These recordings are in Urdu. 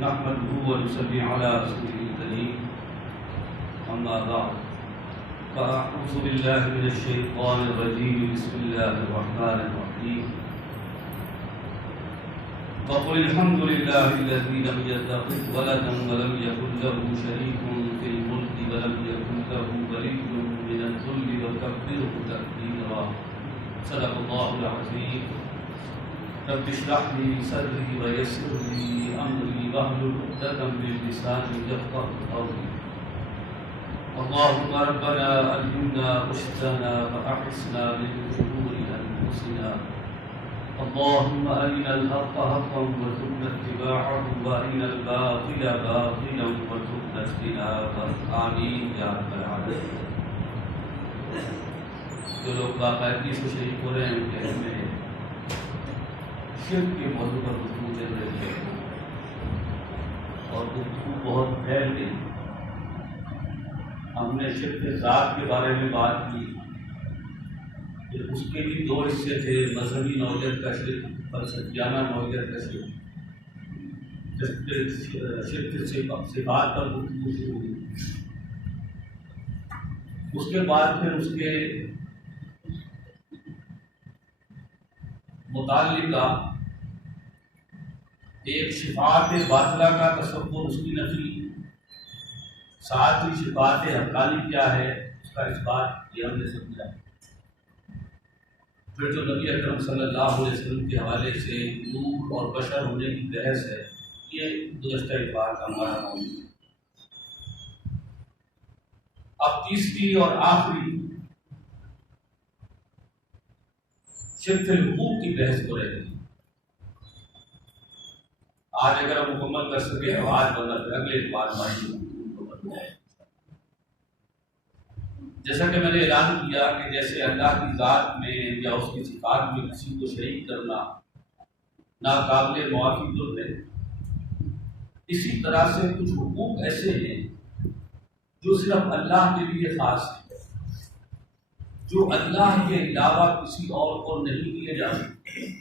نحمده ونصلي على رسوله الكريم أما بعد فأعوذ بالله من الشيطان الرجيم بسم الله الرحمن الرحيم وقل الحمد لله الذي لم يتخذ ولدا ولم يكن له شريك في الملك ولم يكن له ولي من الذل وكبره تكبيرا صدق الله العظيم رب اشرح لي صدري ويسر لي امري واحلل عقدة من لساني يفقهوا قولي اللهم ربنا ألهمنا رشدنا وأحسنا من شرور أنفسنا اللهم أرنا الحق حقا وارزقنا اتباعه وأرنا الباطل باطلا وارزقنا اجتنابه آمين يا رب العالمين۔ جو لوگ باقاعدگی سے شریک ہو رہے ہیں ان کے ہمیں شرک کے موضوع پر گفتگو چل رہی ہے اور گفتگو بہت پھیل گئی۔ ہم نے شرک ذات کے بارے میں بات کی، اس کے بھی دو حصے تھے، مذہبی نوعیت کا شرک، فلسفیانہ نوعیت کا شرک۔ شرک صفات پر گفتگو شروع ہوئی، اس کے بعد پھر اس کے متعلقہ ایک شفاعت باطلہ کا تصور، اس کی نفی، ساتھ ہی شفاعت حقانی کیا ہے اس کا اس بات یہ ہم نے سمجھا۔ پھر جو نبی اکرم صلی اللہ علیہ وسلم کے حوالے سے روح اور بشر ہونے کی بحث ہے، یہ گزشتہ اتوار کا ہمارا موضوع ہے۔ اب تیسری اور آخری شرک الحقوق کی بحث ہو رہی ہے۔ آج اگر ہم مکمل کر سکے تو آج ورنہ پھر اگلے اتوار ہماری مکمل ہو جائے۔ جیسا کہ میں نے اعلان کیا کہ جیسے اللہ کی ذات میں یا اس کی صفات میں کسی کو شریک کرنا ناقابل معافی ظلم ہے، اسی طرح سے کچھ حقوق ایسے ہیں جو صرف اللہ کے لیے خاص ہیں، جو اللہ کے علاوہ کسی اور کو نہیں دیے جا سکتے۔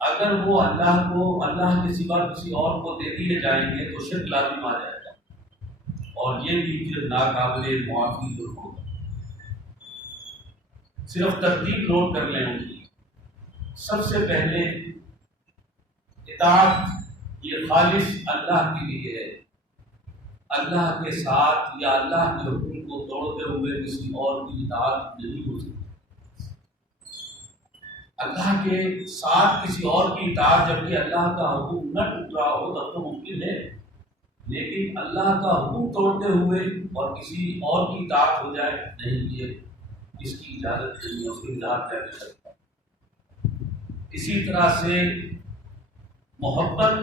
اگر وہ اللہ کے سوا کسی اور کو دے دیے جائیں گے تو شرک لازم آ جائے گا، اور یہ بھی پھر ناقابل معافی ظلم ہوگا۔ صرف ترتیب نوٹ کر لیں ان کی۔ سب سے پہلے اطاعت، یہ خالص اللہ کے لیے ہے، اللہ کے ساتھ یا اللہ کے حکم کو توڑتے ہوئے کسی اور کی اطاعت نہیں ہو سکتی۔ اللہ کے ساتھ کسی اور کی اطاعت جبکہ اللہ کا حکم نہ ٹوٹ رہا ہو تب تو ممکن ہے، لیکن اللہ کا حکم توڑتے ہوئے اور کسی اور کی اطاعت ہو جائے نہیں، یہ اس کی اجازت نہیں ہے، اس کی اجازت کر سکتا۔ اسی طرح سے محبت،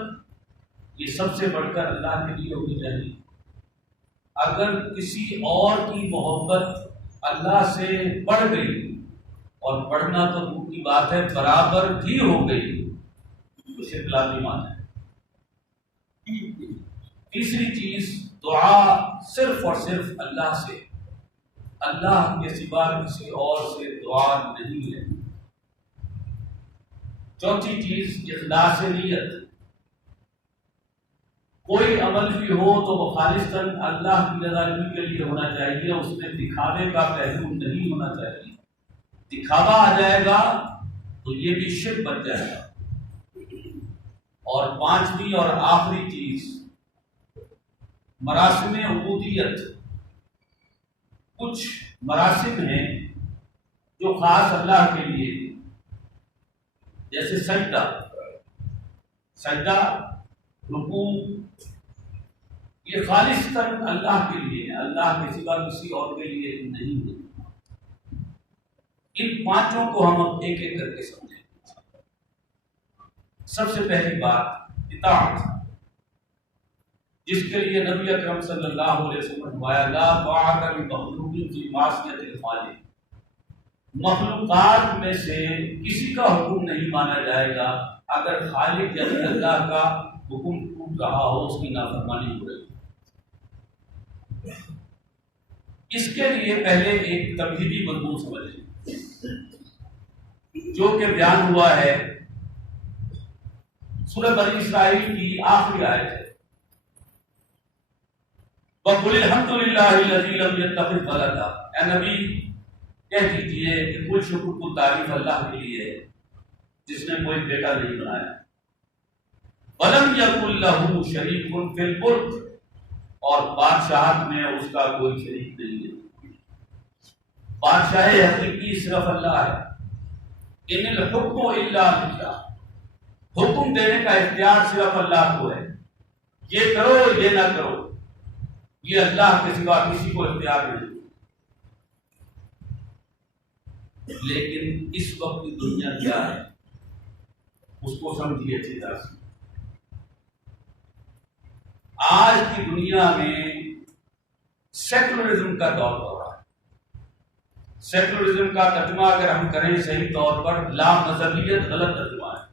یہ سب سے بڑھ کر اللہ کے لیے ہونی چاہیے۔ اگر کسی اور کی محبت اللہ سے بڑھ گئی، اور بڑھنا تو دور کی بات ہے برابر بھی ہو گئی، تو شرک لازم آ جائے۔ تیسری چیز دعا، صرف اور صرف اللہ سے، اللہ کے سوا کسی اور سے دعا نہیں ہے۔ چوتھی چیز اخلاص نیت، کوئی عمل بھی ہو تو وہ خالصاً اللہ کی رضامندی کے لیے ہونا چاہیے، اس میں دکھاوے کا پہلو نہیں ہونا چاہیے۔ دکھاوا آ جائے گا تو یہ بھی شرک بن جائے گا۔ اور پانچویں اور آخری چیز مراسم عبودیت، کچھ مراسم ہیں جو خاص اللہ کے لیے، جیسے سجدہ، رکوع، یہ خالصتاً اللہ کے لیے ہے، اللہ کے سوا کسی اور کے لیے نہیں ہے۔ ان پانچوں کو ہم اب ایک ایک کر کے سمجھیں۔ سب سے پہلی بات اطاعت، جس کے لیے نبی اکرم صلی اللہ علیہ وسلم نے فرمایا لا طاعت لمخلوق فی معصیۃ الخالق، مخلوقات میں سے کسی کا حکم نہیں مانا جائے گا اگر خالق یعنی اللہ کا حکم ٹوٹ رہا ہو، اس کی نافرمانی ہو رہی۔ اس کے لیے پہلے ایک تمہیدی مضمون سمجھیں۔ جو کہ بیان ہوا ہے سورہ بنی اسرائیل کی آخری آیت ہے، وَقُلِ الْحَمْدُ لِلَّهِ الَّذِي لَمْ يَتَّخِذْ وَلَدًا، اے نبی کہہ دیجئے کہ کل شکر کو تعریف اللہ کے لیے ہے جس نے کوئی بیٹا نہیں بنایا، وَلَمْ يَكُنْ لَهُ شَرِيكٌ فِي الْمُلْكِ، اور بادشاہت میں اس کا کوئی شریک نہیں ہے۔ بادشاہ حقیقی صرف اللہ ہے۔ ان الحکم الا للہ، حکم دینے کا اختیار صرف اللہ کو ہے، یہ کرو یہ نہ کرو، یہ اللہ کے سوا کسی کو اختیار نہیں۔ لیکن اس وقت کی دنیا کیا ہے اس کو سمجھیے اچھی طرح سے۔ آج کی دنیا میں سیکولرزم کا دور ہو رہا ہے۔ سیکولرزم کا ترجمہ اگر ہم کریں صحیح طور پر، لا مذہبیت غلط ترجمہ ہے،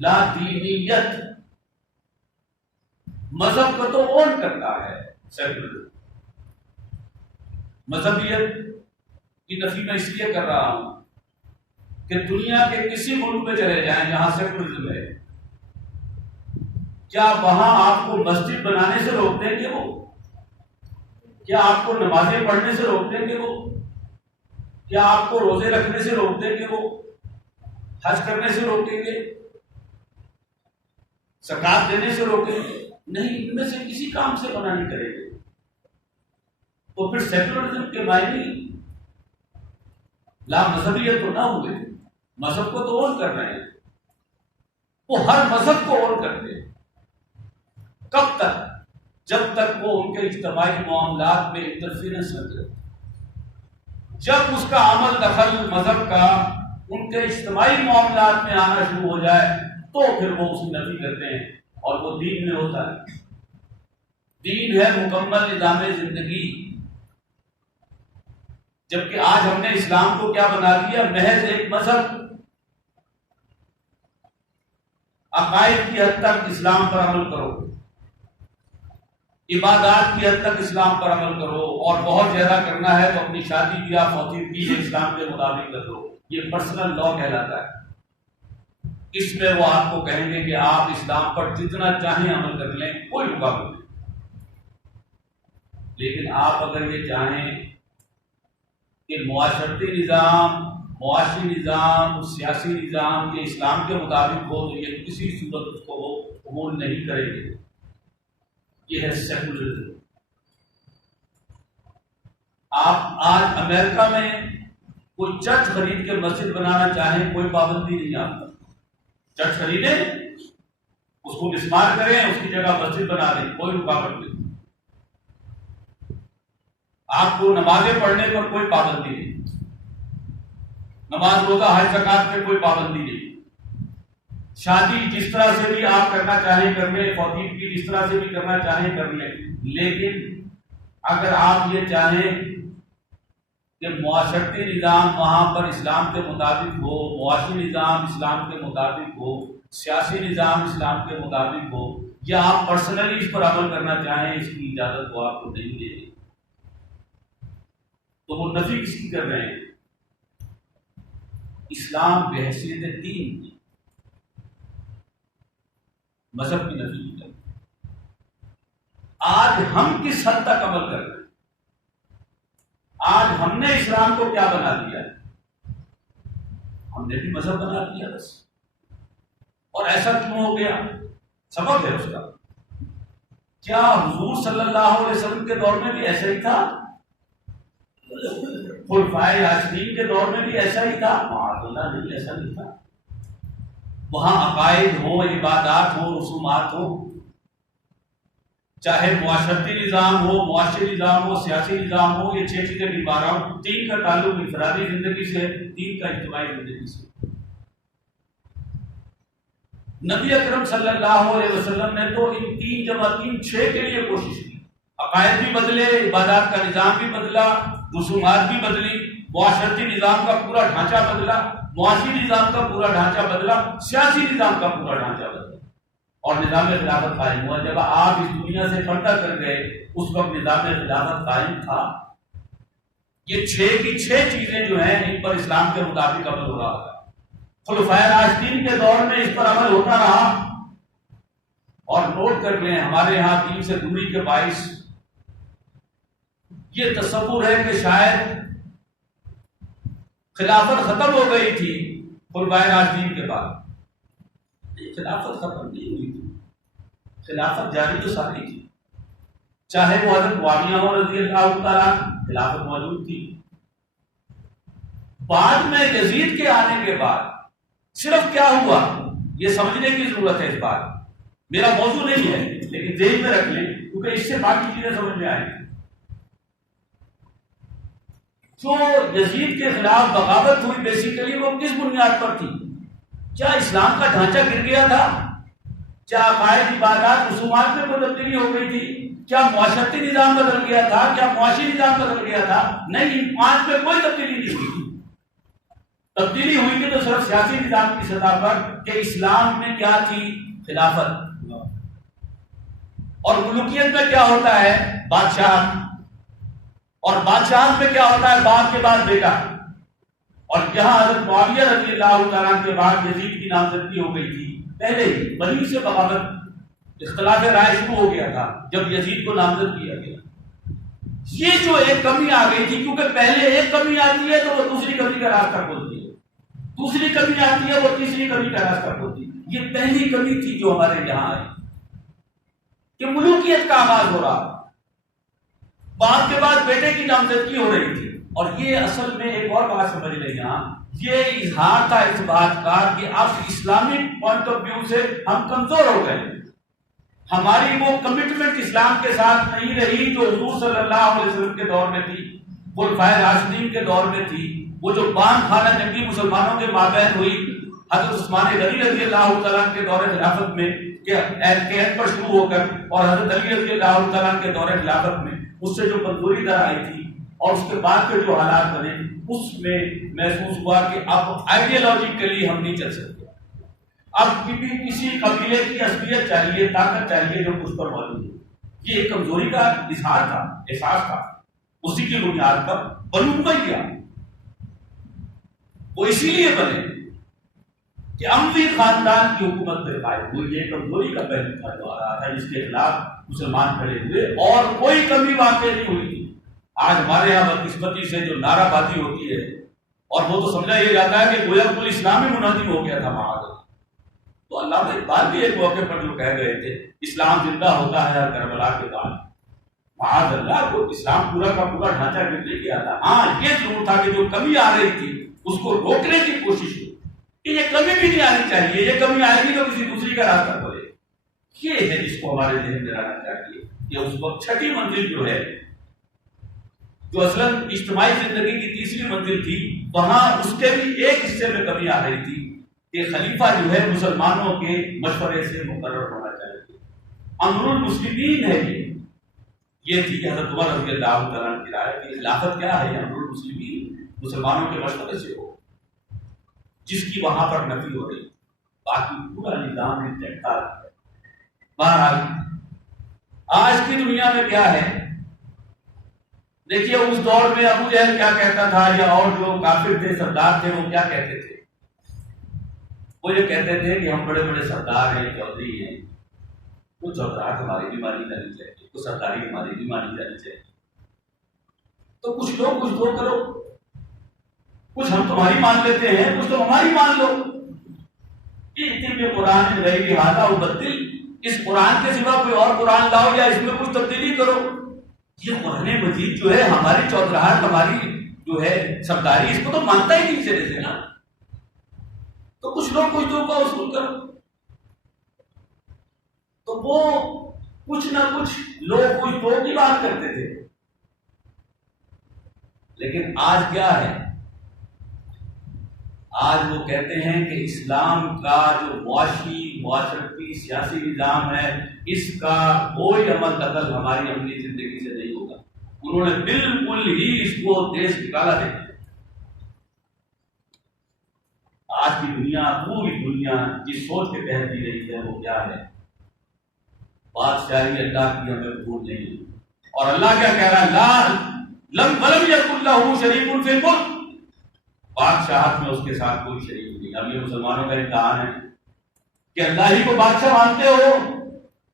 لا دینیت۔ مذہب کو تو اون کرتا ہے سیکولرزم۔ مذہبیت کی نفی میں اس لیے کر رہا ہوں کہ دنیا کے کسی ملک میں چلے جائیں جہاں سیکولرزم ہے، کیا وہاں آپ کو مسجد بنانے سے روک دیں گے وہ؟ کیا آپ کو نمازیں پڑھنے سے روک دیں گے وہ؟ کیا آپ کو روزے رکھنے سے روک دیں گے وہ؟ حج کرنے سے روکیں گے؟ زکات دینے سے روکیں گے؟ نہیں، ان میں سے کسی کام سے منع نہیں کریں گے۔ تو پھر سیکولرزم کے معنی لا مذہبیت تو نہ ہوئے، مذہب کو تو اون کر رہے ہیں، وہ ہر مذہب کو اون کرتے ہیں۔ کب تک؟ جب تک وہ ان کے اجتماعی معاملات میں انٹرفیرنس نہ کرے۔ جب اس کا عمل دخل مذہب کا ان کے اجتماعی معاملات میں آنا شروع ہو جائے تو پھر وہ اس کی نفی کرتے ہیں، اور وہ دین میں ہوتا ہے۔ دین ہے مکمل نظام زندگی، جبکہ آج ہم نے اسلام کو کیا بنا دیا؟ محض ایک مذہب۔ عقائد کی حد تک اسلام پر عمل کرو، عبادات کی حد تک اسلام پر عمل کرو، اور بہت زیادہ کرنا ہے تو اپنی شادی بیاہ فوتیدگی اسلام کے مطابق کر دو۔ یہ پرسنل لا کہلاتا ہے۔ اس میں وہ آپ کو کہیں گے کہ آپ اسلام پر جتنا چاہیں عمل کر لیں، کوئی رکاوٹ نہیں۔ لیکن آپ اگر یہ چاہیں کہ معاشرتی نظام، معاشی نظام، سیاسی نظام یہ اسلام کے مطابق ہو تو یہ کسی صورت اس کو وہ قبول نہیں کریں گے۔ یہ ہے سیکولرزم۔ آپ آج امریکہ میں کوئی چرچ خرید کے مسجد بنانا چاہیں، کوئی پابندی نہیں آپ پر۔ چرچ خریدیں، اس کو مسمار کریں، اس کی جگہ مسجد بنا دیں، کوئی رکاوٹ نہیں۔ آپ کو نمازیں پڑھنے پر کوئی پابندی نہیں، نماز روزہ حج زکات پہ کوئی پابندی نہیں۔ شادی جس طرح سے بھی آپ کرنا چاہیں کر لیں، فوتیدگی جس طرح سے بھی کرنا چاہیں کر لیں۔ لیکن اگر آپ یہ چاہیں کہ معاشرتی نظام وہاں پر اسلام کے مطابق ہو، معاشی نظام اسلام کے مطابق ہو، سیاسی نظام اسلام کے مطابق ہو، یا آپ پرسنلی اس پر عمل کرنا چاہیں، اس کی اجازت وہ آپ کو نہیں دے گی۔ تو وہ نفی کس کی کر رہے ہیں؟ اسلام بحیثیت دین کی، مذہب کی نفی کی۔ آج ہم کس حد تک عمل کر رہے ہیں؟ آج ہم نے اسلام کو کیا بنا دیا ہے؟ ہم نے بھی مذہب بنا دیا بس۔ اور ایسا کیوں ہو گیا؟ سبب ہے اس کا۔ کیا حضور صلی اللہ علیہ وسلم کے دور میں بھی ایسا ہی تھا؟ خلفائے راشدین کے دور میں بھی ایسا ہی تھا؟ معاذ اللہ نہیں، ایسا نہیں تھا۔ وہاں عقائد ہو، عبادات ہو، رسومات ہو، چاہے معاشرتی نظام ہو، معاشی نظام ہو، سیاسی نظام ہو، یہ 6 چیزیں گنوا رہا ہوں۔ 3 کا تعلق انفرادی زندگی سے، 3 کا اجتماعی زندگی سے۔ نبی اکرم صلی اللہ علیہ وسلم نے تو ان 3 جمع 3 6 کے لیے کوشش کی۔ عقائد بھی بدلے، عبادات کا نظام بھی بدلا، رسومات بھی بدلی، معاشرتی نظام کا پورا ڈھانچہ بدلا، معاشی نظام کا پورا ڈھانچہ بدلا، سیاسی نظام کا پورا ڈھانچہ بدلا، اور نظام خلافت قائم ہوا۔ جب آپ اس دنیا سے پردہ کر گئے اس وقت نظام خلافت قائم تھا۔ یہ 6 کی 6 چیزیں جو ہیں ان پر اسلام کے مطابق عمل ہو رہا ہوگا۔ خلفائے راشدین کے دور میں اس پر عمل ہوتا رہا، اور نوٹ کر لیں ہمارے ہاں دین سے دوری کے باعث یہ تصور ہے کہ شاید خلافت ختم ہو گئی تھی خلفائے راشدین کے بعد۔ خلافت ختم نہیں ہوئی تھی، خلافت جاری تو ساری تھی، چاہے وہ حضرت معاویہ رضی اللہ تعالیٰ خلافت موجود تھی۔ بعد میں یزید کے آنے کے بعد صرف کیا ہوا یہ سمجھنے کی ضرورت ہے۔ اس بات میرا موضوع نہیں ہے لیکن ذہن میں رکھ لیں کیونکہ اس سے باقی چیزیں سمجھ میں آئیں گی۔ جو یزید کے خلاف بغاوت ہوئی بیسیکلی وہ کس بنیاد پر تھی؟ کیا اسلام کا ڈھانچہ گر گیا تھا؟ کیا عقائد، عبادات، رسومات میں کوئی تبدیلی ہو گئی تھی؟ کیا معاشرتی نظام بدل گیا تھا؟ کیا معاشی نظام بدل گیا تھا؟ نہیں، ان 5 میں کوئی تبدیلی نہیں ہوئی تھی۔ تبدیلی ہوئی تھی تو صرف سیاسی نظام کی سطح پر کہ اسلام میں کیا تھی؟ خلافت۔ اور ملوکیت میں کیا ہوتا ہے؟ بادشاہ، اور بادشاہ میں کیا ہوتا ہے؟ باپ کے بعد بیٹا۔ اور یہاں حضرت معاویہ رضی اللہ تعالیٰ کے بعد یزید کی نامزدگی ہو گئی تھی، پہلے ہی بنی سے بغاوت، اختلاف رائے شروع ہو گیا تھا جب یزید کو نامزد کیا گیا۔ یہ جو ایک کمی آ گئی تھی، کیونکہ پہلے ایک کمی آتی ہے تو وہ دوسری کمی کا راستہ کھولتی ہے، دوسری کمی آتی ہے وہ تیسری کمی کا راستہ کھولتی ہے۔ یہ پہلی کمی تھی جو ہمارے یہاں آئی کہ ملوکیت کا آغاز ہو رہا، باپ کے بعد بیٹے کی نامزدگی ہو رہی تھی۔ اور یہ اصل میں ایک اور بات سمجھ لیں، یہاں یہ اظہار تھا اس بات کا کہ اب اسلامک پوائنٹ آف ویو سے ہم کمزور ہو گئے، ہماری وہ کمٹمنٹ اسلام کے ساتھ نہیں رہی جو حضور صلی اللہ علیہ وسلم کے دور میں تھی، خلفائے راشدین کے دور میں تھی۔ وہ جو بام خانہ جنگی مسلمانوں کے مابین ہوئی حضرت عثمان غنی رضی اللہ تعالیٰ کے دور خلافت میں کہ عہد پر شروع ہو کر، اور حضرت علی رضی اللہ تعالیٰ کے دور خلافت میں اس سے جو کمزوری در آئی تھی اور اس کے بعد کے جو حالات بنے، اس میں محسوس ہوا کہ اب آئیڈیالوجیکلی ہم نہیں چل سکتے، اب کسی قبیلے کی عصبیت چاہیے، طاقت چاہیے جو کچھ پر موجود ہے۔ یہ ایک کمزوری کا اظہار تھا، احساس تھا، اسی کی بنیاد پر بنو امیہ وہ اسی لیے بنے کہ اموی خاندان کی حکومت پہ قائم ہوئی۔ یہ کمزوری کا پہلو تھا جو آ رہا تھا جس کے خلاف مسلمان کھڑے ہوئے، اور کوئی کمی واقع نہیں ہوئی تھی۔ آج ہمارے یہاں بدقسمتی سے جو نعرہ بازی ہوتی ہے، اور وہ تو سمجھا یہ جاتا ہے کہ گویا کل اسلامی منہدم ہو گیا تھا معاذ اللہ۔ تو علامہ اقبال بھی ایک موقع پر جو کہہ گئے تھے اسلام زندہ ہوتا ہے کربلا کے بعد، معاذ اللہ، کو اسلام پورا کا پورا ڈھانچہ گر نہیں گیا تھا۔ ہاں یہ ضرور تھا کہ جو کمی آ رہی تھی اس کو روکنے کی کوشش ہوئی کہ یہ کمی بھی نہیں آنی چاہیے، یہ کمی آئے گی تو کسی دوسری کا راستہ کھولے۔ یہ ہے جس کو ہمارے ذہن میں رہنا چاہیے کہ اس وقت چھٹی منزل جو ہے، جو اصلاً اجتماعی زندگی کی تیسری منزل تھی، وہاں اس کے بھی ایک حصے میں کمی آ رہی تھی کہ خلیفہ جو ہے مسلمانوں کے مشورے سے مقرر ہونا چاہیے۔ امر المسلمین ہے یہ تھی کہ حضرت عمر رضی اللہ تعالیٰ کی رائے کہ خلافت کیا ہے؟ امر المسلمین، مسلمانوں کے مشورے سے ہو، جس کی وہاں پر نفی ہو رہی، باقی پورا نظام چلتا ہے۔ بہرحال آج کی دنیا میں کیا ہے، دیکھیے اس دور میں ابو جہل کیا کہتا تھا، یا اور جو کافر تھے، سردار تھے، وہ کیا کہتے تھے؟ وہ یہ کہتے تھے کہ ہم بڑے بڑے سردار ہیں، چودھری ہیں، کچھ سردار ہماری بھی مانی جانی چاہیے، کچھ سرداری ہماری بھی مانی جانی چاہیے، تو کچھ لوگ کچھ دو کرو، کچھ ہم تمہاری مان لیتے ہیں، کچھ تو ہماری مان لو۔ یہ قرآن غیر ھذا ابدل، اس قرآن کے سوا کوئی اور قرآن لاؤ یا اس میں کچھ تبدیلی کرو۔ یہ قرآن مجید جو ہے ہماری چودراہٹ، ہماری جو ہے سرداری، اس کو تو مانتا ہی نہیں سرے سے نا، تو کچھ لوگ کچھ دو کا اصول کرو۔ تو وہ کچھ نہ کچھ لوگ کچھ دو کی بات کرتے تھے، لیکن آج کیا ہے؟ آج وہ کہتے ہیں کہ اسلام کا جو معاشرتی سیاسی نظام ہے، اس کا کوئی عمل دخل ہماری عملی زندگی سے نہیں ہوگا۔ انہوں نے بالکل ہی اس کو دیش نکالا ہے۔ آج کی دنیا، پوری دنیا جس سوچ کے تحت جی رہی ہے وہ کیا ہے؟ بادشاہی اللہ کی ہمیں بھول نہیں، اور اللہ کیا کہہ رہا ہے؟ لا ولم یکن لہ شریک فی الملک، بادشاہت میں اس کے ساتھ کوئی شریک نہیں۔ اب یہ مسلمانوں کا امتحان ہے کہ اللہ ہی کو بادشاہ مانتے ہو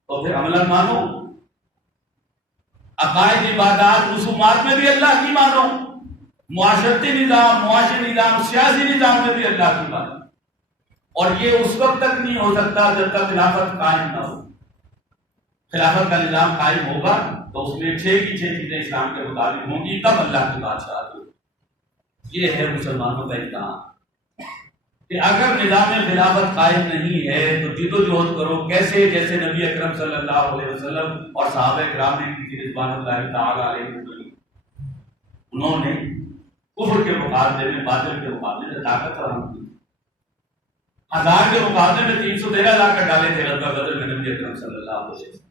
تو پھر عملاً مانو، عقائد، عبادات، رسومات میں بھی اللہ کی مانو، معاشرتی نظام، معاشی نظام، سیاسی نظام میں بھی اللہ کی مانو۔ اور یہ اس وقت تک نہیں ہو سکتا جب تک خلافت قائم نہ ہو۔ خلافت کا نظام قائم ہوگا تو اس میں 6 کی 6 چیزیں اسلام کے مطابق ہوں گی، تب اللہ کی بادشاہت ہوگی۔ یہ ہے مسلمانوں کا امتحان کہ اگر نظام خلافت قائم نہیں ہے تو جد و جہد کرو، کیسے؟ جیسے نبی اکرم صلی اللہ علیہ وسلم اور صحابہ کرام نے کی، رضوان اللہ تعالی علیہ، انہوں نے کفر کے مقابلے میں، باطل کے مقابلے میں طاقت فراہم کی۔ 1000 کے مقابلے میں 313 لا کر ڈالے تھے غزوہ بدر میں نبی اکرم صلی اللہ علیہ وسلم۔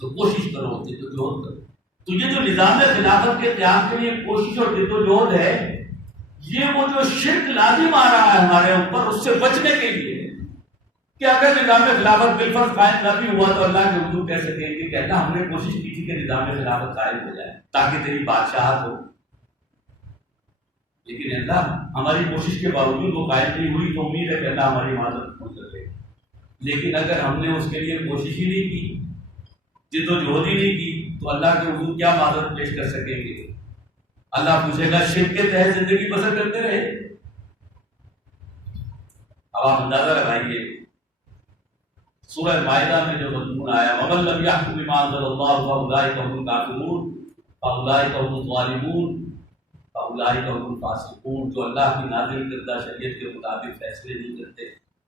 تو کوشش کرو، جد و جہد کرو۔ تو یہ جو نظام خلافت کے قیام کے لیے کوشش اور جد و جہد ہے، یہ وہ جو شرک لازم آ رہا ہے ہمارے اوپر، اس سے بچنے کے لیے کہ اگر نظام خلافت بالفرض قائم نہ بھی ہوا تو اللہ کے حضور کہہ سکیں گے کہ اللہ ہم نے کوشش کی تھی کہ نظام خلافت قائم ہو جائے تاکہ تیری بادشاہت ہو، لیکن اللہ ہماری کوشش کے باوجود وہ قائم نہیں ہوئی، تو امید ہے کہ اللہ ہماری مدد کر دے۔ لیکن اگر ہم نے اس کے لیے کوشش ہی نہیں کی، جد و جہد ہی نہیں کی، تو اللہ کے حضور کیا معذرت پیش کر سکیں گے؟ اللہ پوچھے گا شرک کے تحت زندگی بسر کرتے رہے۔ اب آپ اندازہ لگائیے سورہ مائدہ میں جو مضمون آیا، وَمَن لَّمْ يَحْكُم بِمَا أَنزَلَ اللَّهُ فَأُولَٰئِكَ هُمُ الْكَافِرُونَ فَأُولَٰئِكَ هُمُ الظَّالِمُونَ فَأُولَٰئِكَ هُمُ الْفَاسِقُونَ۔ جو اللہ کی نازل کردہ شریعت کے مطابق فیصلے نہیں کرتے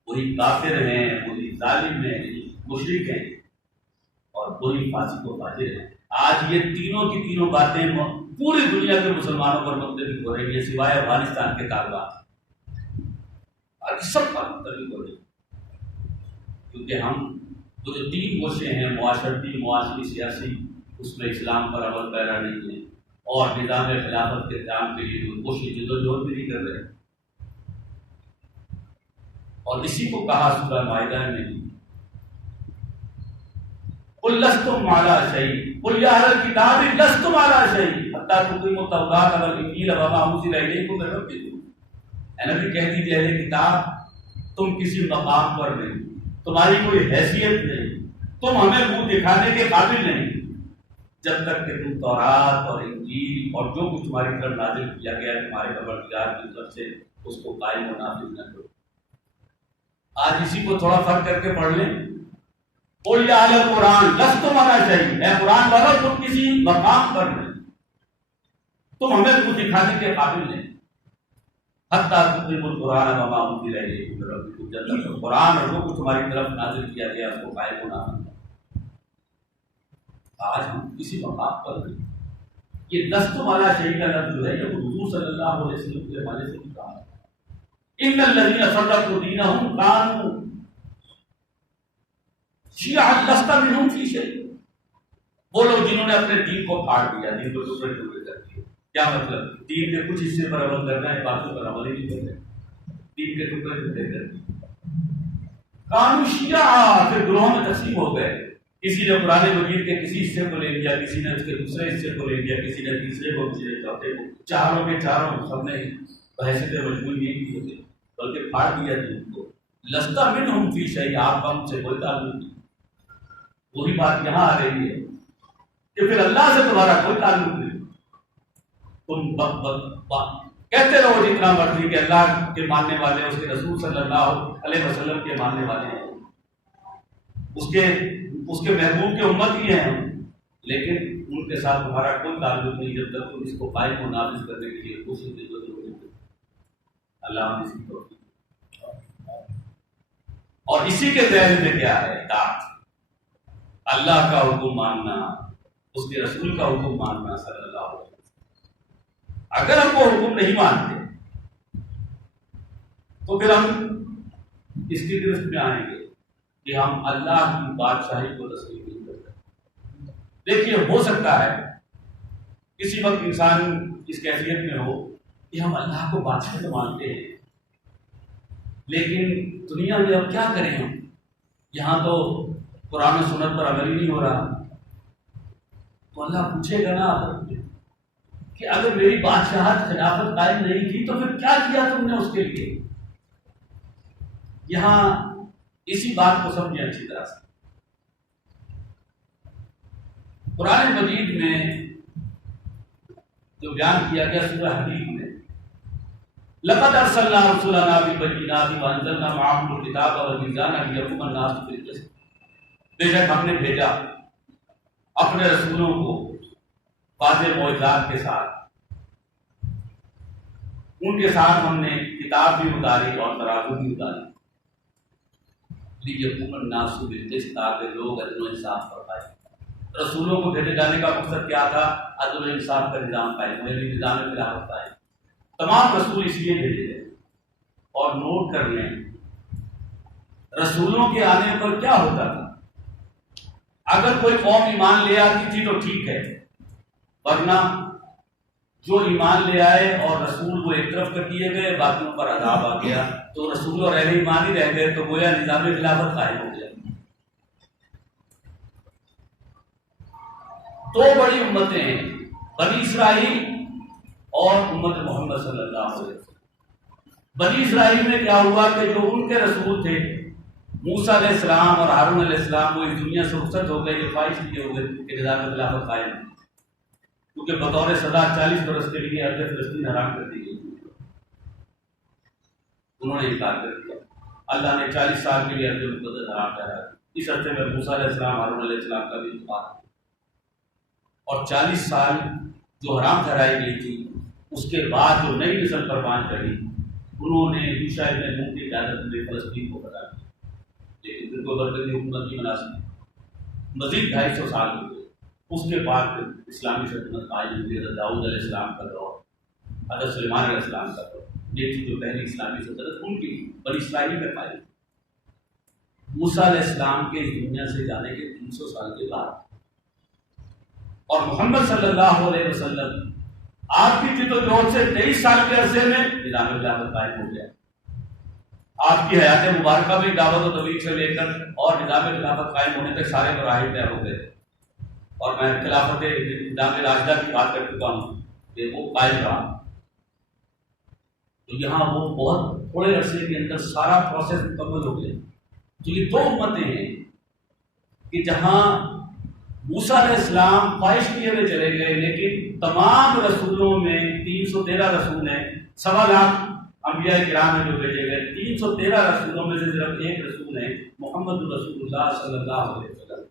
وہی کافر ہیں، وہی ظالم ہیں، مشرک ہیں، اور وہی فاسق و فاجر ہیں۔ آج یہ تینوں کی تینوں باتیں پوری دنیا کے مسلمانوں پر منطبق ہو رہی ہے، سوائے افغانستان کے طالبان، آج سب پر منطبق ہو رہی ہے، کیونکہ ہم وہ جو 3 گوشے ہیں، معاشرتی، معاشی، سیاسی، اس میں اسلام پر عمل پیرا نہیں ہے، اور نظام خلافت کے قیام کے لیے وہ کوشش جد و جہد بھی نہیں کر رہے۔ اور اسی کو کہا سورہ مائدہ میں، قُل لَّسْتُمْ عَلَىٰ شَيْءٍ قُلْ يَا أَهْلَ الْكِتَابِ لَّسْتُمْ عَلَىٰ شَيْءٍ حَتَّىٰ تُقِيمُوا التَّوْرَاةَ وَالْإِنجِيلَ وَمَا أُنزِلَ إِلَيْكُم مِّن رَّبِّكُم۔ اے نبی کہہ دیجیے اہل کتاب، تم کسی مقام پر نہیں، تمہاری کوئی حیثیت نہیں، تم ہمیں منہ دکھانے کے قابل نہیں جب تک کہ تم تورات اور انجیل اور جو کچھ تمہاری طرف نازل کیا گیا ہے تمہارے پروردگار کی طرف سے اس کو قائم و نافذ نہ کرو۔ آج اسی کو تھوڑا فرق کر کے پڑھ لیں، قُلْ يَا أَهْلَ الْقُرْآنِ لَسْتُمْ عَلَىٰ شَيْءٍ، اے قرآن والو تم کسی مقام پر نہیں، تم ہمیں منہ دکھانے کے قابل نہیں، حتیٰ تقیموا القرآن وما انزل الیکم من ربکم، جب تک قرآن اور جو کچھ تمہاری طرف نازل کیا گیا اس کو قائم و نافذ۔ آج ہم کسی مقام پر نہیں۔ یہ لستم علی شیء کا لفظ جو ہے یہ حضور صلی اللہ علیہ وسلم کے حوالے سے بھی کہا ہے، ان الذین فرقوا دینہم کانوا شیعا لست منہم فی شیء، وہ لوگ جنہوں نے اپنے دین کو پھاڑ دیا، دین کو ٹکڑے ٹکڑے کر دیے۔ کیا مطلب؟ دین کے کچھ حصے پر عمل کرنا ہے، باقی پر عمل ہی نہیں کرنا، دین کے ٹکڑے ٹکڑے کر دیے۔ کانوا شیعا، پھر گروہوں میں تقسیم ہو گئے، کسی نے قرآن مجید کے کسی حصے کو لے لیا، کسی نے اس کے دوسرے حصے کو لے لیا، کسی نے تیسرے کو، کسی نے چوتھے کو، چاروں کے چاروں سب نے بحثیت مجموعی نہیں کی ہوتی بلکہ پھاڑ دیا دین کو۔ لست منہم فی شیء، آپ کا ان سے کوئی تعلق نہیں۔ وہی بات یہاں آ رہی ہے کہ پھر اللہ سے تمہارا کوئی تعلق نہیں، تم کہتے رہو جتنا مرضی کہ اللہ کے ماننے والے، اس کے رسول صلی اللہ علیہ وسلم کے ماننے والے ہیں، اس کے محبوب کے امت ہی ہیں، لیکن ان کے ساتھ تمہارا کوئی تعلق نہیں جب تک تم اس کو قائم و نافذ کرنے کے لیے کوشش نہیں کرتے۔ اللہ ہم اس کی توفیق۔ اور اسی کے ذہن میں کیا ہے؟ اطاعت، اللہ کا حکم ماننا، اس کے رسول کا حکم ماننا صلی اللہ علیہ وسلم۔ اگر ہم وہ حکم نہیں مانتے تو پھر ہم اس کی گرفت میں آئیں گے کہ ہم اللہ کی بادشاہی کو تسلیم نہیں کرتے۔ دیکھیے، ہو سکتا ہے کسی وقت انسان اس کیفیت میں ہو کہ ہم اللہ کو بادشاہ تو مانتے ہیں، لیکن دنیا میں اب کیا کریں ہم، یہاں تو قرآن و سنت پر عمل ہی نہیں ہو رہا، تو اللہ پوچھے گا نا کہ اگر میری بادشاہت خلافت قائم نہیں تھی تو پھر کیا کیا تم نے اس کے لیے؟ یہاں اسی بات کو سمجھیں اچھی طرح سے. قرآن مجید میں جو بیان کیا گیا سورہ حدید میں، لقد ارسلنا رسلنا بالبينات وانزلنا معهم الكتاب والميزان ليقوم الناس بالقسط. بے شک ہم نے بھیجا اپنے رسولوں کو واضح معجزات کے ساتھ، ان کے ساتھ ہم نے کتاب بھی اتاری اور ترازو بھی اتاری. ليقوم الناس بالقسط، تاکہ لوگ عدل و انصاف پر پائیں. رسولوں کو بھیجے جانے کا مقصد کیا تھا؟ عدل و انصاف کا نظام قائم ہو، یعنی نظام خلافت قائم. تمام رسول اس لیے بھیجے گئے. اور نوٹ کر لیں رسولوں کے آنے پر کیا ہوتا تھا. اگر کوئی قوم ایمان لے آتی تھی تو ٹھیک ہے، ورنہ جو ایمان لے آئے اور رسول کو ایک طرف کر دیے گئے، باقیوں پر عذاب آ گیا، تو رسول اور اہل ایمان ہی رہ گئے، تو گویا نظام خلافت قائم ہو گیا. دو بڑی امتیں ہیں، بنی اسرائیل اور امت محمد صلی اللہ علیہ وسلم. بنی اسرائیل میں کیا ہوا کہ جو ان کے رسول تھے موسیٰ علیہ السلام اور ہارون علیہ السلام، وہ اس دنیا سے رخصت ہو گئے. یہ خواہش لیے ہو گئے کہ نظام خلافت قائم ہے، کیونکہ بطور سزا 40 برس کے لیے ارض فلسطین حرام کر دی گئی. انہوں نے انکار کر دیا. اللہ نے 40 سال کے لیے ارض مقدس حرام ٹھہرایا. اس عرصے میں موسیٰ علیہ السلام، ہارون علیہ السلام کا بھی انتقال، اور 40 سال جو حرام ٹھہرائی گئی تھی اس کے بعد جو نئی نسل پروان چڑھی، انہوں نے یوشع ابن نون کی قیادت میں فلسطین کو بتا دیا. لیکن پھر کوئی برکتی حکومت کی مناسب مزید 250 سال ہو گئے. اس کے بعد پھر اسلامی سلطنت قائم ہوئی. حضرت داؤد علیہ السلام کا دور، حضرت سلیمان علیہ السلام کا دور، یہ تھی جو پہلی اسلامی سلطنت ان کی بنی اسرائیل میں قائم. موسیٰ علیہ السلام کے اس دنیا سے جانے کے 300 سال کے بعد، اور محمد صلی اللہ علیہ وسلم آپ کی جد و جہد سے 23 سال کے عرصے میں نظام خلافت قائم ہو گیا. آپ کی حیات مبارکہ میں دعوت و تبلیغ سے لے کر اور نظام خلافت قائم ہونے تک سارے مراحل طے ہو گئے. اور میں خلافت نظام راشدہ کی بات کر چکا ہوں کہ وہ قائم رہا. تو یہاں وہ بہت تھوڑے عرصے کے اندر سارا پروسیس مکمل ہو گیا. تو یہ دو امتیں ہیں کہ جہاں موسیٰ علیہ السلام خواہش کیے ہوئے چلے گئے، لیکن تمام رسولوں میں 313 رسول ہیں، 1.25 لاکھ انبیاء کرام ہیں جو بھیجے گئے. 313 رسولوں میں سے صرف ایک رسول ہیں محمد رسول اللہ صلی اللہ علیہ وسلم،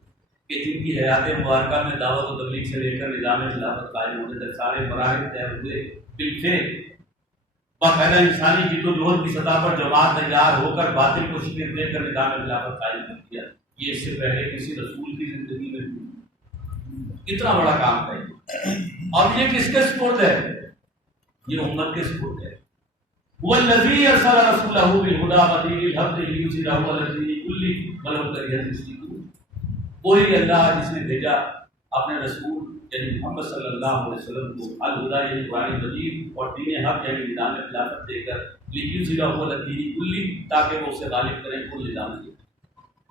کہ جن کی حیات مبارکہ میں دعوت و تبلیغ سے لے کر نظام خلافت قائم ہونے تک سارے مراحل طے ہوئے. بالفعل باقاعدہ انسانی جد و جہد کی سطح پر جماعت تیار ہو کر باطل کو شکست دے کر نظام خلافت قائم کر دیا. یہ اس سے پہلے کسی رسول کی زندگی میں اتنا بڑا کام ہے. اور یہ کس کے سپرد ہے؟ یہ امت کے سپرد ہے. والذی ارسل رسولہ بالہدی ودین الحق لیظہرہ علی الدین کلہ ولو کرہ المشرکون. وہی اللہ جس نے بھیجا اپنے رسول یعنی محمد صلی اللہ علیہ وسلم کو الہدی یعنی قرآن مجید اور دین حق یعنی نظام خلافت دے کر لیظہرہ علی الدین کلہ، تاکہ وہ اسے غالب کریں کل نظام سے.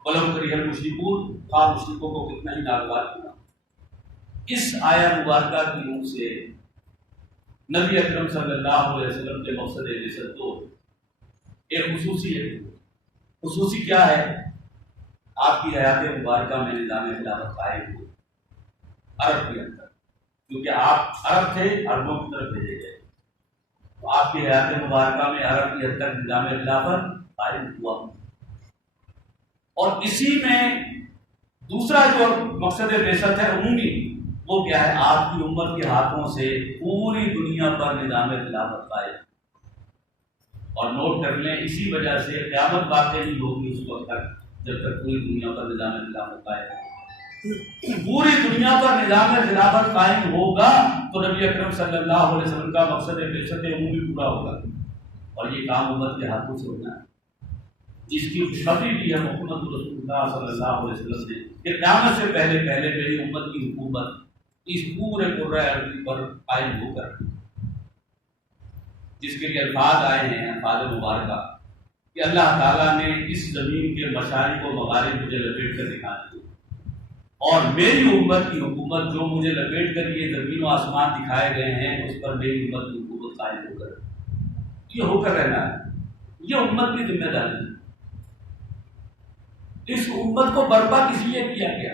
ولو کرہ المشرکون، خواہ مشرکوں کو کتنا ہی ناگوار کیوں. اس آیہ مبارکہ کی روح سے نبی اکرم صلی اللہ علیہ وسلم کے مقصد بعثت تو ایک خصوصی ہے. خصوصی کیا ہے؟ آپ کی حیات مبارکہ میں نظام خلافت قائم ہو عرب کے اندر، کیونکہ آپ عرب تھے، عربوں کی طرف بھیجے گئے. تو آپ کی حیات مبارکہ میں عرب کی حد تک نظام خلافت قائم ہوا. اور اسی میں دوسرا جو مقصد بعثت ہے عمومی، وہ کیا ہے؟ آپ کی امت کے ہاتھوں سے پوری دنیا پر نظام خلافت قائم. اور نوٹ کر لیں اسی وجہ سے قیامت واقع نہیں ہوگی اس وقت تک جب تک پوری دنیا پر نظام خلافت قائم ہے. پوری دنیا پر نظام خلافت قائم ہوگا تو نبی اکرم صلی اللہ علیہ وسلم کا مقصد بعثت عمومی پورا ہوگا. اور یہ کام امت کے ہاتھوں سے ہونا ہے، جس کی خوشخبری دی ہے محمد رسول اللہ صلی اللہ علیہ وسلم نے کہ قیامت سے پہلے پہلے میری امت کی حکومت اس پورے قرۂ ارضی پر قائم ہو کر، جس کے لیے الفاظ آئے ہیں الفاظ مبارکہ کہ اللہ تعالیٰ نے اس زمین کے مشارق و مغارب مجھے لپیٹ کر دکھا دی. اور میری امت کی حکومت جو مجھے لپیٹ کر یہ زمین و آسمان دکھائے گئے ہیں اس پر میری امت کی حکومت قائم ہو کر رہنا ہے. یہ امت کی ذمہ داری ہے. اس امت کو برپا کس لیے کیا گیا؟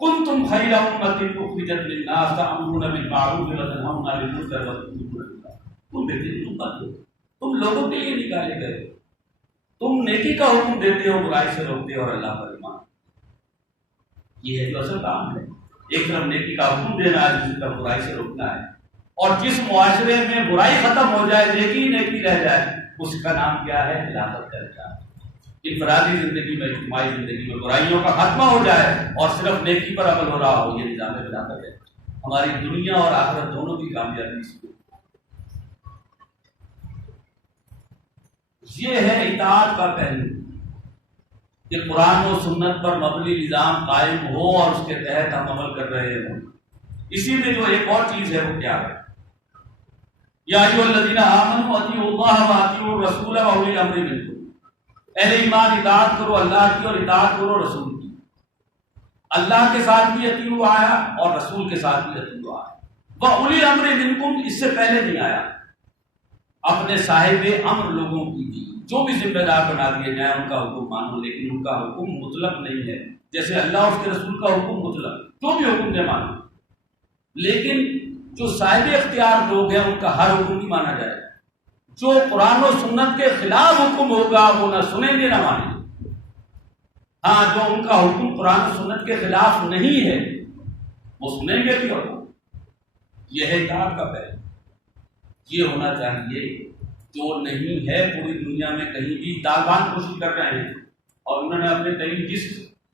کنتم خیر امۃ اخرجت للناس تأمرون بالمعروف وتنهون عن المنکر وتؤمنون باللہ. تم بہترین امت ہو، تم لوگوں کے لیے نکالے گئے، تم نیکی کا حکم دیتے ہو، برائی سے روکتے ہو اور اللہ پر ایمان. یہ ہے جو اصل کام ہے. ایک طرف نیکی کا حکم دینا ہے، دوسری طرف برائی سے روکنا ہے. اور جس معاشرے میں برائی ختم ہو جائے، نیکی نیکی رہ جائے، اس کا نام کیا ہے؟ خلافت کا نظام. انفرادی زندگی میں، اجتماعی زندگی میں برائیوں کا خاتمہ ہو جائے اور صرف نیکی پر عمل ہو رہا ہو، یہ نظام خلافت ہے. ہماری دنیا اور آخرت دونوں کی کامیابی اس میں. یہ ہے اطاعت کا پہلو کہ قرآن و سنت پر مبنی نظام قائم ہو اور اس کے تحت ہم عمل کر رہے ہوں. اسی میں جو ایک اور چیز ہے وہ کیا ہے؟ یا ایھا الذین آمنوا اطیعوا اللہ واطیعوا الرسول واولی الامر منکم. اہل ایمان اطاعت کرو اللہ کی اور اطاعت کرو رسول کی. اللہ کے ساتھ بھی اطیعوا آیا اور رسول کے ساتھ بھی اطیعوا آیا. واولی الامر منکم اس سے پہلے نہیں آیا. اپنے صاحب امر لوگوں کی بھی جو بھی ذمہ دار بنا دیے جائیں ان کا حکم مانو، لیکن ان کا حکم مطلق نہیں ہے. جیسے اللہ اور اس کے رسول کا حکم مطلق، جو بھی حکم دے مانو. لیکن جو صاحب اختیار لوگ ہیں ان کا ہر حکم نہیں مانا جائے. جو قرآن و سنت کے خلاف حکم ہوگا وہ نہ سنیں گے نہ مانیں گے. ہاں جو ان کا حکم قرآن و سنت کے خلاف نہیں ہے وہ سنیں گے بھی. اور یہ ہے اطاعت کا پہلو. یہ ہونا چاہیے جو نہیں ہے پوری دنیا میں کہیں بھی. طالبان کوشش کر رہے ہیں اور انہوں نے اپنے کہیں جس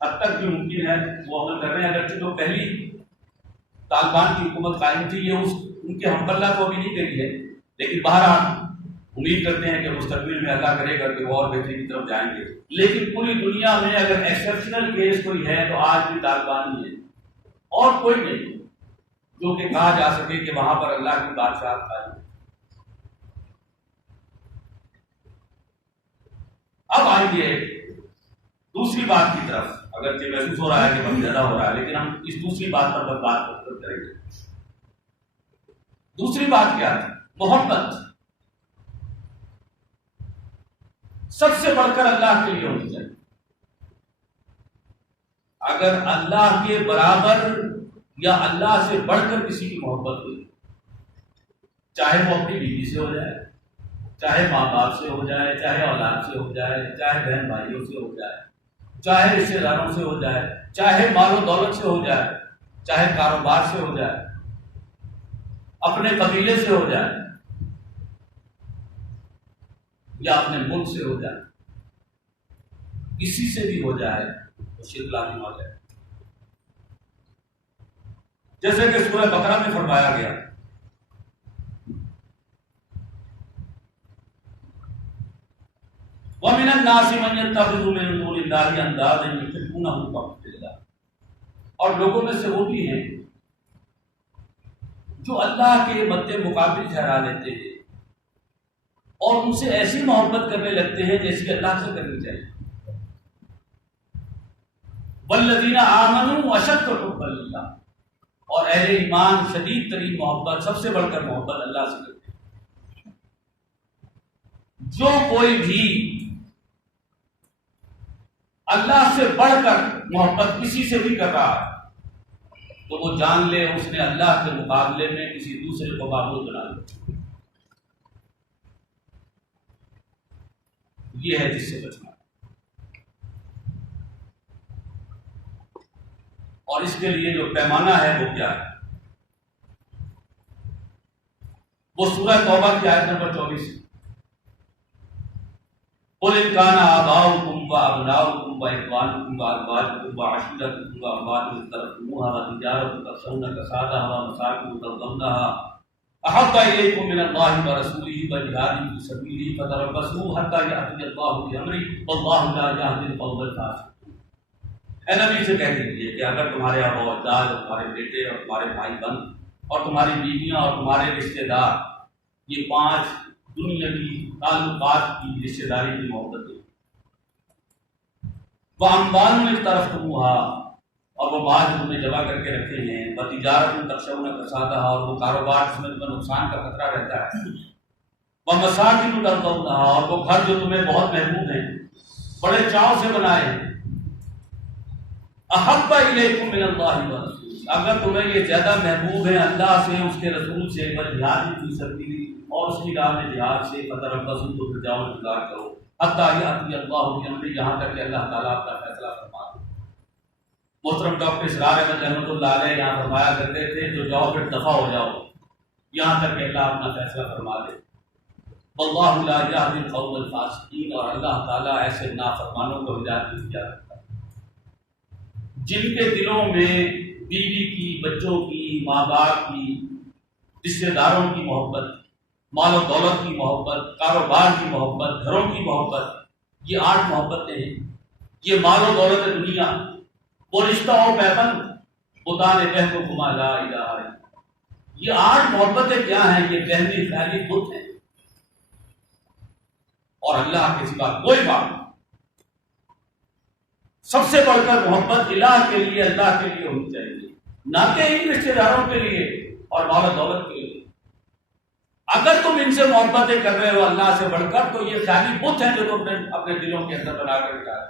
حد تک بھی ممکن ہے وہ عمل کر رہے ہیں. اگرچہ جو پہلی طالبان کی حکومت قائم تھی یہ ان کے ہم پلہ کو ابھی نہیں کری ہے، لیکن بہرحال امید کرتے ہیں کہ مستقبل میں اللہ کرے گا کہ وہ اور بہتری کی طرف جائیں گے. لیکن پوری دنیا میں اگر ایکسیپشنل کیس کوئی ہے تو آج بھی طالبان ہی ہے اور کوئی نہیں جو کہ کہا جا سکے کہ وہاں پر اللہ کی بادشاہت قائم ہے. اب آئیے دوسری بات کی طرف. اگرچہ محسوس ہو رہا ہے کہ وقت زیادہ ہو رہا ہے لیکن ہم اس دوسری بات پر بات کریں گے. دوسری بات کیا ہے؟ محبت سب سے بڑھ کر اللہ کے لیے ہونی چاہیے. اگر اللہ کے برابر یا اللہ سے بڑھ کر کسی کی محبت ہوئی، چاہے وہ اپنی بیوی سے ہو جائے، چاہے ماں باپ سے ہو جائے، چاہے اولاد سے ہو جائے، چاہے بہن بھائیوں سے ہو جائے، چاہے رشتے داروں سے ہو جائے، چاہے مال و دولت سے ہو جائے، چاہے کاروبار سے ہو جائے، اپنے قبیلے سے ہو جائے یا اپنے ملک سے ہو جائے، کسی سے بھی ہو جائے تو شرک لازم ہو جائے. جیسے کہ سورہ بقرہ میں فرمایا گیا وَمِنَ النَّاسِ مَن يَتَّخِذُ مِن دُونِ اللَّهِ أَندَادًا يُحِبُّونَهُمْ كَحُبِّ اللَّهِ. اور لوگوں میں سے وہ بھی ہیں جو اللہ کے مد مقابل ٹھہرا لیتے ہیں اور ان سے ایسی محبت کرنے لگتے ہیں جیسی اللہ سے کرنی چاہیے. وَالَّذِينَ آمَنُوا أَشَدُّ حُبًّا لِلَّهِ. اور اہل ایمان شدید ترین محبت، سب سے بڑھ کر محبت اللہ سے کرتے ہیں. جو کوئی بھی اللہ سے بڑھ کر محبت کسی سے بھی کر رہا ہے تو وہ جان لے اس نے اللہ کے مقابلے میں کسی دوسرے کو معبود بنا لیا. یہ ہے جس سے بچنا. اور اس کے لیے جو پیمانہ ہے وہ کیا ہے؟ وہ سورہ توبہ کی آیت نمبر 24. قُلْ إِنْ كَانَ آبَاؤُكُمْ وَأَبْنَاؤُكُمْ وَإِخْوَانُكُمْ وَأَزْوَاجُكُمْ وَعَشِيرَتُكُمْ وَأَمْوَالٌ اقْتَرَفْتُمُوهَا وَتِجَارَةٌ تَخْشَوْنَ كَسَادَهَا وَمَسَاكِنُ تَرْضَوْنَهَا أَحَبَّ إِلَيْكُم مِّنَ اللَّهِ وَرَسُولِهِ وَجِهَادٍ فِي سَبِيلِهِ فَتَرَبَّصُوا حَتَّىٰ يَأْتِيَ اللَّهُ بِأَمْرِهِ وَاللَّهُ لَا يَهْدِي الْقَوْمَ الْفَاسِقِينَ. اے نبی سے کہہ دیجیے کہ اگر تمہارے آباء و اجداد اور تمہارے بیٹے اور تمہارے بھائی بہن اور تمہاری بیویاں اور تمہارے رشتے دار یہ 5 دنیاوی تعلقات کی رشتے داری کی محبت ہے، وَأَمْوَالٌ اقْتَرَفْتُمُوهَا، اور وہ مال جو تم نے جمع کر کے رکھے ہیں، وَتِجَارَةٌ تَخْشَوْنَ كَسَادَهَا، اور وہ کاروبار جس میں تمہیں نقصان کا خطرہ رہتا ہے، وَمَسَاكِنُ تَرْضَوْنَهَا، اور وہ گھر جو تمہیں بہت محبوب ہیں، بڑے چاؤ سے بنائے ہیں، أَحَبَّ إِلَيْكُم مِّنَ اللَّهِ وَرَسُولِهِ، اگر تمہیں یہ زیادہ محبوب ہے اللہ سے، اس کے رسول سے، وَالْجِهَادِ فِي سَبِيلِهِ، اور اس کی راہ میں جہاد سے، فَتَرَبَّصُوا، تو پھر جاؤ انتظار کرو، حتیٰ یأتی اللہ بِأمرہ، یہاں تک کہ اللہ تعالیٰ اپنا فیصلہ فرما دے۔ محترم ڈاکٹر اسرار احمد رحمۃ اللہ علیہ یہاں فرمایا کرتے تھے تو جاؤ پھر دفع ہو جاؤ یہاں تک کہ اللہ اپنا فیصلہ فرما دے۔ واللہ لا یہدی القوم الفاسقین، اور اللہ تعالیٰ ایسے نافرمانوں کو ہدایت نہیں دیا کرتا جن کے دلوں میں بیوی کی، بچوں کی، ماں باپ کی، رشتے داروں کی محبت، مال و دولت کی محبت، کاروبار کی محبت، گھروں کی محبت، یہ 8 محبتیں ہیں۔ یہ مال و دولت دنیا، وہ رشتہ و پیبند، بتانے کہہ کو گما لا الہ الا اللہ، یہ 8 محبتیں کیا ہیں؟ یہ ذہنی خیالی بت ہیں، اور اللہ کے سوا کوئی بات نہیں۔ سب سے بڑھ کر محبت الہ کے لیے، اللہ کے لیے ہونی چاہیے، نہ کہ ان رشتے داروں کے لیے اور مال و دولت کے لیے۔ اگر تم ان سے محبتیں کر رہے ہو اللہ سے بڑھ کر، تو یہ خیالی بت ہیں جو تم نے اپنے دلوں کے اندر بنا کر بٹھایا۔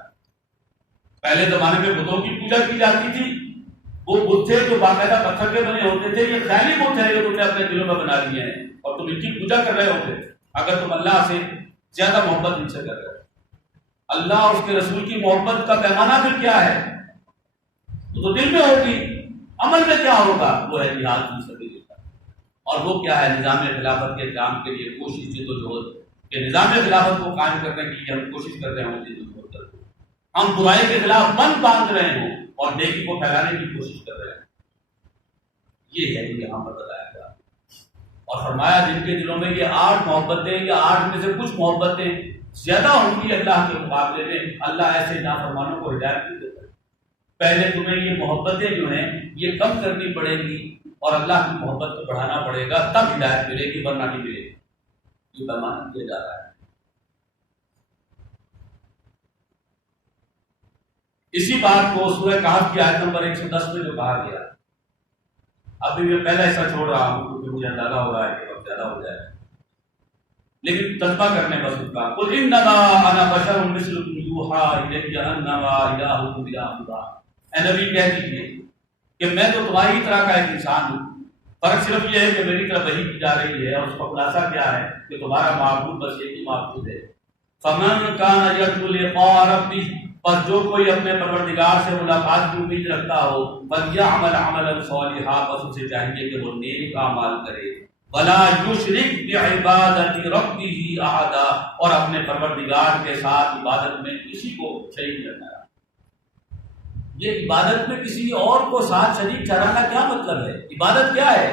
پہلے زمانے میں بتوں کی پوجا کی جاتی تھی، وہ بت تھے جو باقاعدہ پتھر کے بنے ہوتے تھے، یہ خیالی بت ہے جو تم نے اپنے دلوں میں بنا لیے ہیں اور تم ان کی پوجا کر رہے ہوتے اگر تم اللہ سے زیادہ محبت ان سے کر رہے ہو۔ اللہ اور اس کے رسول کی محبت کا پیمانہ پھر کیا ہے؟ وہ تو دل میں ہوگی، عمل میں کیا ہوگا؟ وہ ہے جہاد فی سبیل اللہ، اور وہ کیا ہے؟ نظام خلافت کے قیام کے لیے کوشش، جدوجہد، کہ نظام خلافت کو قائم کرنے کے لیے ہم کوشش کر رہے ہوں، جدوجہد کر رہے ہوں، ہم برائی کے خلاف من باندھ رہے ہوں اور نیکی کو پھیلانے کی کوشش کر رہے ہیں۔ یہ ہے جو یہاں پر بتایا گیا، اور فرمایا جن کے دلوں میں یہ 8 محبتیں، یا 8 میں سے کچھ محبتیں زیادہ ہوں گی اللہ کے مقابلے میں، اللہ ایسے نافرمانوں کو ہدایت نہیں دیتا۔ پہلے تمہیں یہ محبتیں جو ہیں یہ کم کرنی پڑے گی اور اللہ کی محبت کو بڑھانا پڑے گا، تب ہدایت ملے گی، ورنہ نہیں ملے گی۔ یہ پیمانہ کیا جا رہا ہے۔ اسی بات کو سورہ کہف کی آیت نمبر 110 میں جو کہا گیا، ابھی میں پہلا حصہ چھوڑ رہا ہوں کیونکہ مجھے اندازہ ہو رہا ہے کہ وقت زیادہ ہو جائے، لیکن ترجمہ کرنے بس اس کا، قل انما انا بشر مثلکم یوحی الی انما الہکم الہ واحد، اے نبی کہہ دیجیے کہ میں تو تمہاری طرح کا ایک انسان ہوں، فرق صرف یہ ہے کہ میری طرف وحی کی جا رہی ہے، اور اس کا خلاصہ کیا ہے کہ تمہارا معبود بس ایک ہی معبود ہے۔ فمن کان یرجو لقاء ربہ، پر جو کوئی اپنے پروردگار سے ملاقات کی امید رکھتا ہو، فلیعمل عملا صالحا، بس اسے چاہیے کہ وہ نیک اعمال کرے، ولا یشرک بعبادت ربہ احدا، اور اپنے پروردگار کے ساتھ عبادت میں کسی کو شریک نہ ٹھہرائے۔ یہ عبادت میں کسی اور کو ساتھ شریک ٹھہرانا کیا مطلب ہے؟ عبادت کیا ہے؟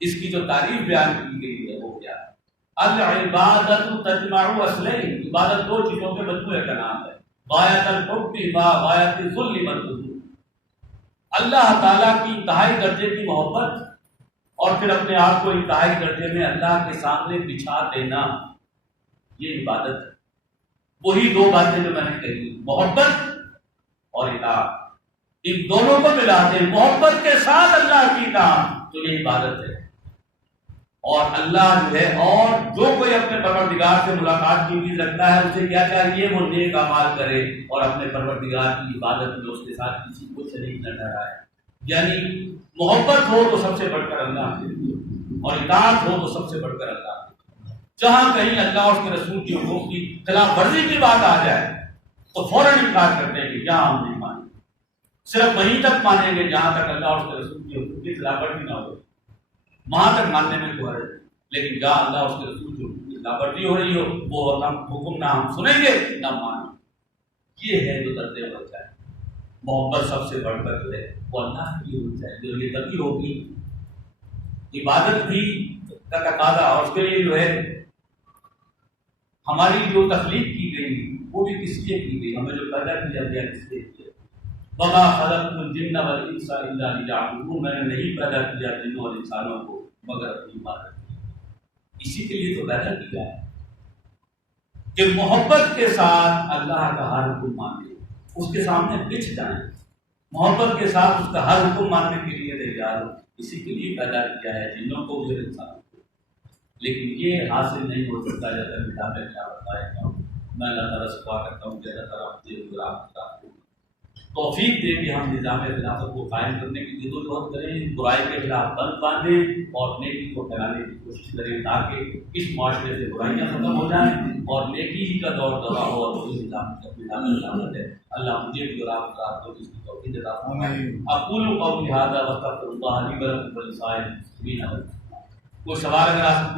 اس کی جو تعریف بیان کی گئی ہے وہ کیا ہے؟ العبادت تجمع اصلین، عبادت 2 چیزوں کے مجموعے کا نام ہے، غایت الحب و غایت الذل والخضوع، اللہ تعالیٰ کی انتہائی درجے کی محبت اور پھر اپنے آپ کو انتہائی درجے میں اللہ کے سامنے بچھا دینا، یہ عبادت ہے۔ وہی 2 باتیں جو میں نے کہی، محبت اور اطاعت، ان دونوں کو ملا دیں، محبت کے ساتھ اللہ کی اطاعت، تو یہ عبادت ہے۔ اور اللہ جو ہے، اور جو کوئی اپنے پروردگار سے ملاقات کی امید رکھتا ہے اسے کیا چاہیے؟ وہ نیک اعمال کرے اور اپنے پروردگار کی عبادت میں اس کے ساتھ کسی کو شریک نہ ٹھہرائے۔ یعنی محبت ہو تو سب سے بڑھ کر اللہ کے لیے، اور اطاعت ہو تو سب سے بڑھ کر اللہ کے لیے۔ جہاں کہیں اللہ اور اس کے رسول کی حقوق کی خلاف ورزی کی بات آ جائے تو فوراً انکار کرتے ہیں کہ یہاں ہم نہیں مانیں گے، صرف وہیں تک مانیں گے جہاں تک اللہ اور اس کے رسول کی حقوق کی خلاف ورزی نہ ہو، وہاں تک ماننے میں کوئی حرج نہیں، لیکن جہاں اللہ اور اس کے رسول کی خلاف ورزی ہو رہی ہو وہ حکم نہ ہم سنیں گے نہ مانیں گے۔ یہ ہے جو درجے بچہ ہے۔ محبت سب سے بڑھ کر جو ہے وہ اللہ کی ہونی چاہیے، جو یہ تبھی ہوگی، عبادت بھی کا تقاضا، اور اس کے لیے جو ہے ہماری جو تخلیق کی گئی وہ بھی کس لیے کی گئی، ہمیں جو پیدا کیا گیا کس لیے کیا؟ وما خلقت الجن والانس الا لیعبدون، میں نے نہیں پیدا کیا جنوں اور انسانوں کو مگر اپنی عبادت کی، اسی کے لیے تو پیدا کیا ہے۔ کہ محبت کے ساتھ اللہ کا ہر حکم مانیں، اس کے سامنے بچھ جائیں، محبت کے ساتھ اس کا ہر حکم ماننے کے لیے تیار ہو۔ اسی کے لیے پیدا کیا ہے جنوں کو پھر انسان کو، لیکن یہ حاصل نہیں ہو سکتا جب تک کتاب میں کیا بتایا ہوں۔ میں اللہ تعالیٰ سے دعا کرتا ہوں کہ اللہ تعالیٰ آپ توفیق دے کہ ہم نظام خلافت کو قائم کرنے کی جدوجہد کریں، برائی کے خلاف بند باندھیں اور نیکی کو پھیلانے کی کوشش کریں تاکہ اس معاشرے سے برائیاں ختم ہو جائیں اور نیکی ہی کا دور دورہ ہو اور وہی نظام خلافت ہے۔ اللہ مجھے بھی اور آپ کو اس کی توفیق عطا فرمائے۔ اقول قولی ھذا واستغفر اللہ لی ولکم ولسائر المسلمین۔ کوئی سوال اگر آپ